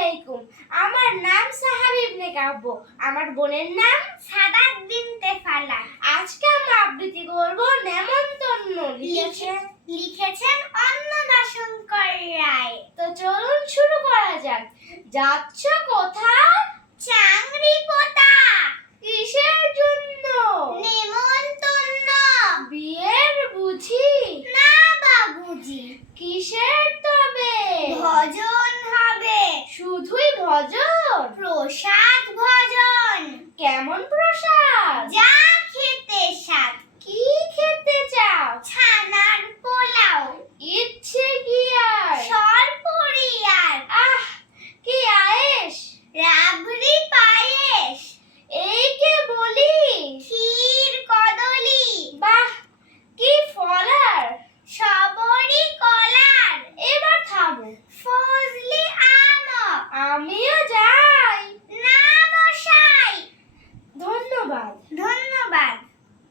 আলাইকুম। আমার নাম সাহাব ইবনে কাব্য। আমার বোনের নাম সাদাত বিনতে ফালা। আজকে আমরা আবৃত্তি করব নেমন্তন্ন। লিখেছেন অন্নদা শঙ্কর রায়। তো চলুন শুরু করা যাক। যাচ্ছ কোথাও? চাংরি পোতা। কিসের জন্য? নেমন্তন্ন। বিয়ের বুঝি? না বাবুজি। কিসের তবে? ভজন হবে। শুধুই ভজন? প্রসাদ ভজন। কেমন প্রসাদ? যা খেতে স্বাদ। কি খেতে চাও? ছানার পোলাও। ইচ্ছে কি আর? সরপুরি আর। আহ কি আয়েশ! রাবড়ি পায়েস। এই কে বলি? ক্ষীর কদলি। বাহ কি ফলার! সবরি কলার। এবার থামো। ফজলি আম। আমিও যাই। না মশাই। ধন্যবাদ।